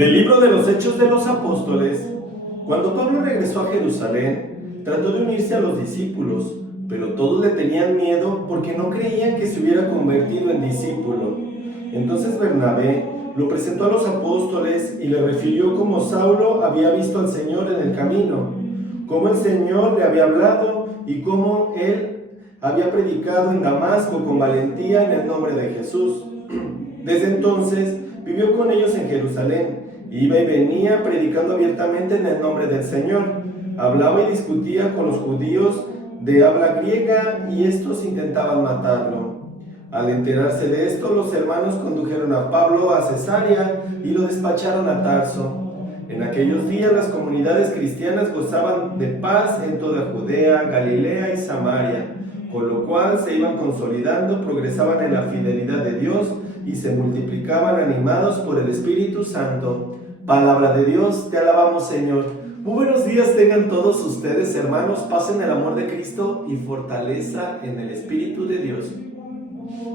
Del libro de los Hechos de los Apóstoles. Cuando Pablo regresó a Jerusalén, trató de unirse a los discípulos, pero todos le tenían miedo porque no creían que se hubiera convertido en discípulo. Entonces Bernabé lo presentó a los apóstoles y le refirió cómo Saulo había visto al Señor en el camino, cómo el Señor le había hablado y cómo él había predicado en Damasco con valentía en el nombre de Jesús. Desde entonces vivió con ellos en Jerusalén, iba y venía predicando abiertamente en el nombre del Señor. Hablaba y discutía con los judíos de habla griega y estos intentaban matarlo. Al enterarse de esto, los hermanos condujeron a Pablo a Cesarea y lo despacharon a Tarso. En aquellos días las comunidades cristianas gozaban de paz en toda Judea, Galilea y Samaria, con lo cual se iban consolidando, progresaban en la fidelidad de Dios y se multiplicaban animados por el Espíritu Santo. Palabra de Dios, te alabamos, Señor. Muy buenos días tengan todos ustedes, hermanos. Pasen el amor de Cristo y fortaleza en el Espíritu de Dios.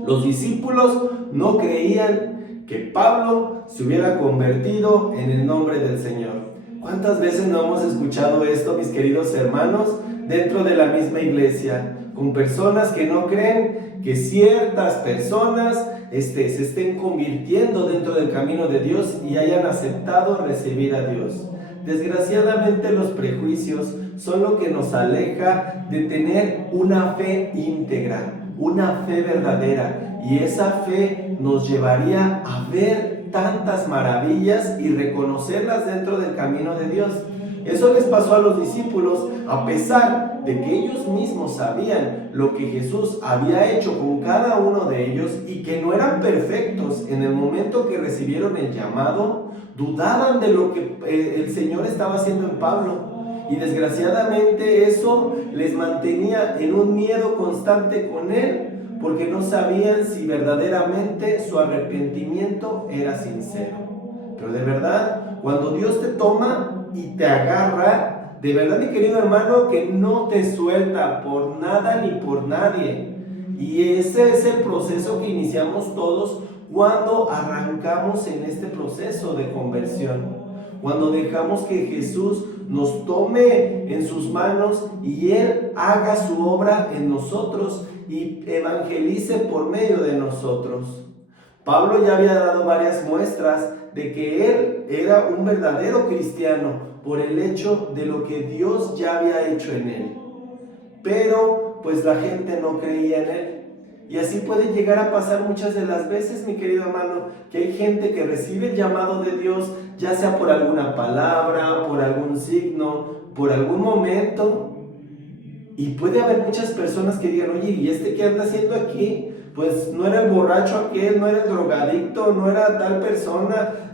Los discípulos no creían que Pablo se hubiera convertido en el nombre del Señor. ¿Cuántas veces no hemos escuchado esto, mis queridos hermanos, dentro de la misma iglesia? Con personas que no creen que ciertas personas se estén convirtiendo dentro del camino de Dios y hayan aceptado recibir a Dios. Desgraciadamente los prejuicios son lo que nos aleja de tener una fe íntegra, una fe verdadera, y esa fe nos llevaría a ver tantas maravillas y reconocerlas dentro del camino de Dios. Eso les pasó a los discípulos, a pesar de que ellos mismos sabían lo que Jesús había hecho con cada uno de ellos y que no eran perfectos. En el momento que recibieron el llamado, dudaban de lo que el Señor estaba haciendo en Pablo. Y desgraciadamente eso les mantenía en un miedo constante con él, porque no sabían si verdaderamente su arrepentimiento era sincero. Pero de verdad, cuando Dios te toma y te agarra, de verdad, mi querido hermano, que no te suelta por nada ni por nadie. Y ese es el proceso que iniciamos todos cuando arrancamos en este proceso de conversión. Cuando dejamos que Jesús nos tome en sus manos y Él haga su obra en nosotros y evangelice por medio de nosotros. Pablo ya había dado varias muestras de que él era un verdadero cristiano por el hecho de lo que Dios ya había hecho en él. Pero pues la gente no creía en él. Y así puede llegar a pasar muchas de las veces, mi querido hermano, que hay gente que recibe el llamado de Dios, ya sea por alguna palabra, por algún signo, por algún momento. Y puede haber muchas personas que digan, oye, ¿y este qué anda haciendo aquí? Pues no era el borracho aquel, no era el drogadicto, no era tal persona,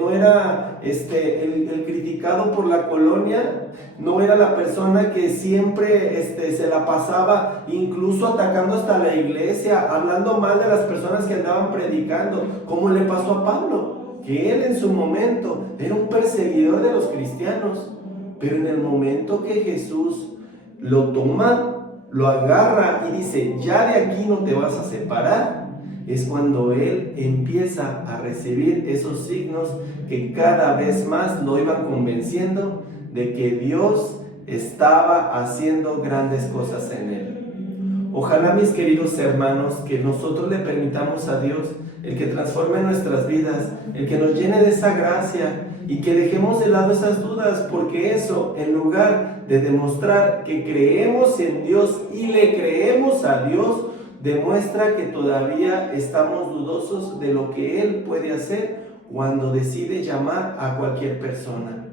no era el criticado por la colonia, no era la persona que siempre se la pasaba incluso atacando hasta la iglesia, hablando mal de las personas que andaban predicando, como le pasó a Pablo, que él en su momento era un perseguidor de los cristianos, pero en el momento que Jesús lo toma, lo agarra y dice, ya de aquí no te vas a separar, es cuando él empieza a recibir esos signos que cada vez más lo iban convenciendo de que Dios estaba haciendo grandes cosas en él. Ojalá, mis queridos hermanos, que nosotros le permitamos a Dios el que transforme nuestras vidas, el que nos llene de esa gracia y que dejemos de lado esas dudas, porque eso, en lugar de demostrar que creemos en Dios y le creemos a Dios, demuestra que todavía estamos dudosos de lo que Él puede hacer cuando decide llamar a cualquier persona.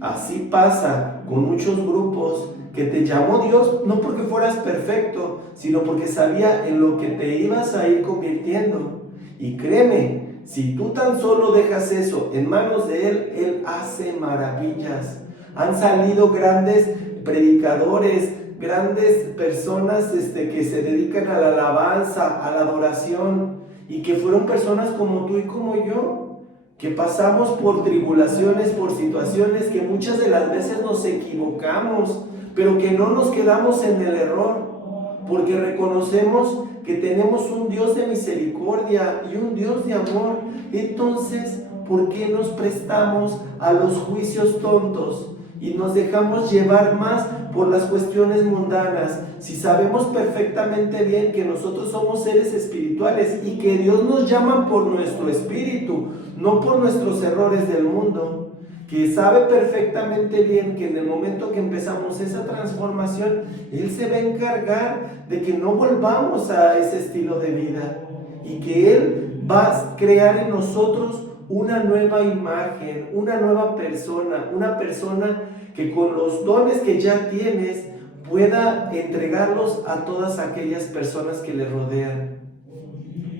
Así pasa con muchos grupos que te llamó Dios no porque fueras perfecto, sino porque sabía en lo que te ibas a ir convirtiendo. Y créeme, si tú tan solo dejas eso en manos de Él, Él hace maravillas. Han salido grandes predicadores, grandes personas que se dedican a la alabanza, a la adoración, y que fueron personas como tú y como yo, que pasamos por tribulaciones, por situaciones que muchas de las veces nos equivocamos, pero que no nos quedamos en el error, porque reconocemos que tenemos un Dios de misericordia y un Dios de amor. Entonces ¿por qué nos prestamos a los juicios tontos y nos dejamos llevar más por las cuestiones mundanas? Si sabemos perfectamente bien que nosotros somos seres espirituales y que Dios nos llama por nuestro espíritu, no por nuestros errores del mundo, que sabe perfectamente bien que en el momento que empezamos esa transformación, Él se va a encargar de que no volvamos a ese estilo de vida y que Él va a crear en nosotros una nueva imagen, una nueva persona, una persona que con los dones que ya tienes pueda entregarlos a todas aquellas personas que le rodean.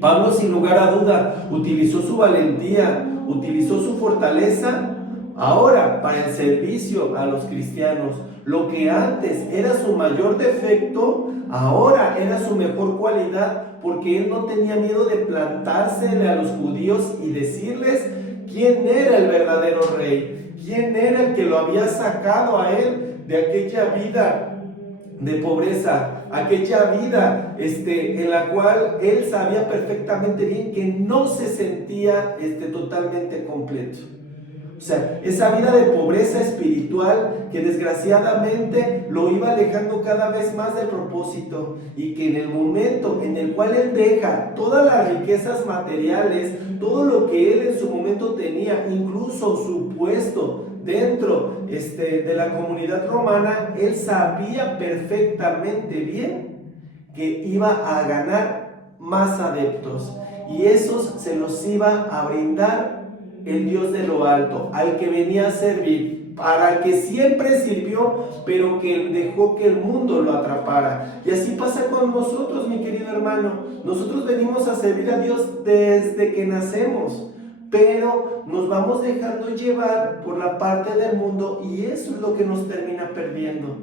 Pablo, sin lugar a duda, utilizó su valentía, utilizó su fortaleza ahora para el servicio a los cristianos. Lo que antes era su mayor defecto, ahora era su mejor cualidad, porque él no tenía miedo de plantársele a los judíos y decirles quién era el verdadero rey, quién era el que lo había sacado a él de aquella vida de pobreza, aquella vida en la cual él sabía perfectamente bien que no se sentía totalmente completo. O sea, esa vida de pobreza espiritual que desgraciadamente lo iba alejando cada vez más del propósito, y que en el momento en el cual él deja todas las riquezas materiales, todo lo que él en su momento tenía, incluso su puesto dentro de la comunidad romana, él sabía perfectamente bien que iba a ganar más adeptos, y esos se los iba a brindar el Dios de lo alto, al que venía a servir, para el que siempre sirvió, pero que dejó que el mundo lo atrapara. Y así pasa con nosotros, mi querido hermano. Nosotros venimos a servir a Dios desde que nacemos, pero nos vamos dejando llevar por la parte del mundo, y eso es lo que nos termina perdiendo.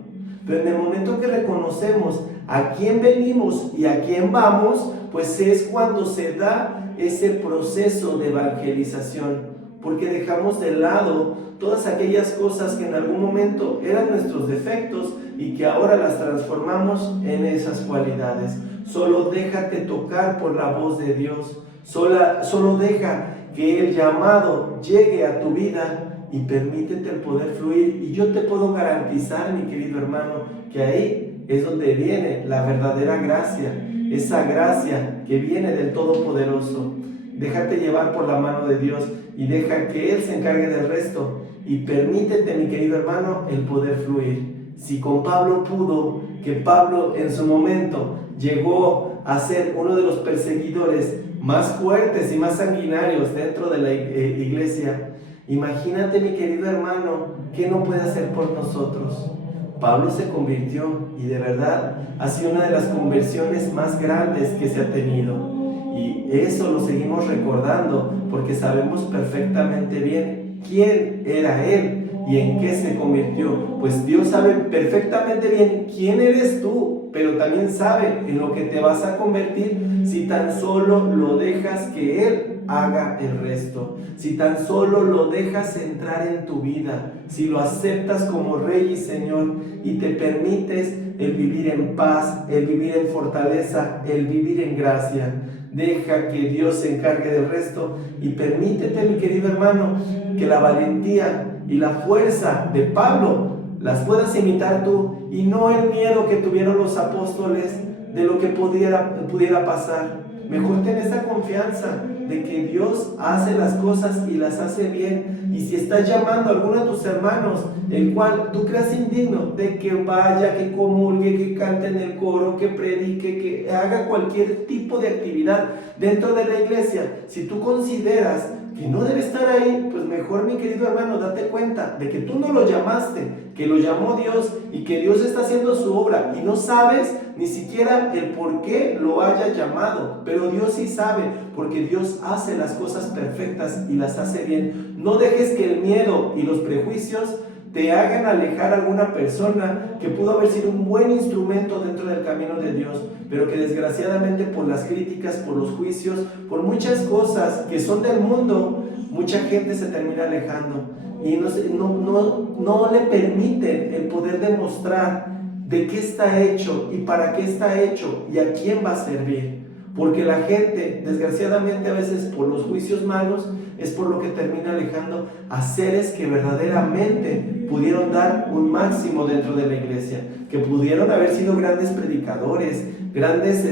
Pero en el momento que reconocemos a quién venimos y a quién vamos, pues es cuando se da ese proceso de evangelización, porque dejamos de lado todas aquellas cosas que en algún momento eran nuestros defectos y que ahora las transformamos en esas cualidades. Solo déjate tocar por la voz de Dios, solo deja que el llamado llegue a tu vida y permítete el poder fluir. Y yo te puedo garantizar, mi querido hermano, que ahí es donde viene la verdadera gracia, esa gracia que viene del Todopoderoso. Déjate llevar por la mano de Dios y deja que Él se encargue del resto, y permítete, mi querido hermano, el poder fluir. Si con Pablo pudo, que Pablo en su momento llegó a ser uno de los perseguidores más fuertes y más sanguinarios dentro de la iglesia, imagínate, mi querido hermano, ¿qué no puede hacer por nosotros? Pablo se convirtió, y de verdad ha sido una de las conversiones más grandes que se ha tenido. Y eso lo seguimos recordando porque sabemos perfectamente bien quién era él y en qué se convirtió. Pues Dios sabe perfectamente bien quién eres tú, pero también sabe en lo que te vas a convertir si tan solo lo dejas que Él haga el resto, si tan solo lo dejas entrar en tu vida, si lo aceptas como Rey y Señor y te permites el vivir en paz, el vivir en fortaleza, el vivir en gracia. Deja que Dios se encargue del resto y permítete, mi querido hermano, que la valentía y la fuerza de Pablo las puedas imitar tú, y no el miedo que tuvieron los apóstoles de lo que pudiera pasar. Mejor ten esa confianza de que Dios hace las cosas y las hace bien. Y si estás llamando a alguno de tus hermanos, el cual tú creas indigno de que vaya, que comulgue, que cante en el coro, que predique, que haga cualquier tipo de actividad dentro de la iglesia, si tú consideras que no debe estar ahí, pues mejor, mi querido hermano, date cuenta de que tú no lo llamaste, que lo llamó Dios, y que Dios está haciendo su obra y no sabes ni siquiera el por qué lo haya llamado, pero Dios sí sabe, porque Dios hace las cosas perfectas y las hace bien. No dejes que el miedo y los prejuicios te hagan alejar a alguna persona que pudo haber sido un buen instrumento dentro del camino de Dios, pero que desgraciadamente por las críticas, por los juicios, por muchas cosas que son del mundo, mucha gente se termina alejando y no le permiten el poder demostrar de qué está hecho y para qué está hecho y a quién va a servir. Porque la gente, desgraciadamente, a veces por los juicios malos, es por lo que termina alejando a seres que verdaderamente pudieron dar un máximo dentro de la iglesia, que pudieron haber sido grandes predicadores, grandes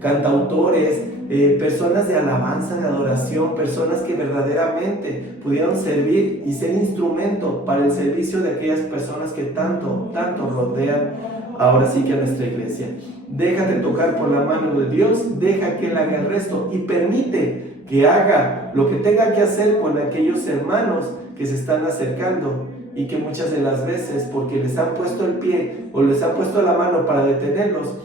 cantautores, personas de alabanza, de adoración, personas que verdaderamente pudieron servir y ser instrumento para el servicio de aquellas personas que tanto rodean ahora sí que a nuestra iglesia. Déjate tocar por la mano de Dios, deja que Él haga el resto y permite que haga lo que tenga que hacer con aquellos hermanos que se están acercando y que muchas de las veces, porque les han puesto el pie o les han puesto la mano para detenerlos,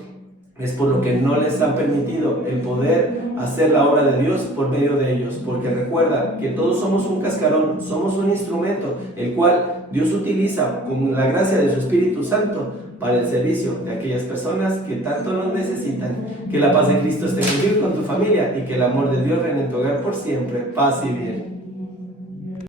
es por lo que no les han permitido el poder hacer la obra de Dios por medio de ellos, porque recuerda que todos somos un cascarón, somos un instrumento, el cual Dios utiliza con la gracia de su Espíritu Santo para el servicio de aquellas personas que tanto nos necesitan. Que la paz de Cristo esté contigo y con tu familia, y que el amor de Dios reine en tu hogar por siempre. Paz y bien.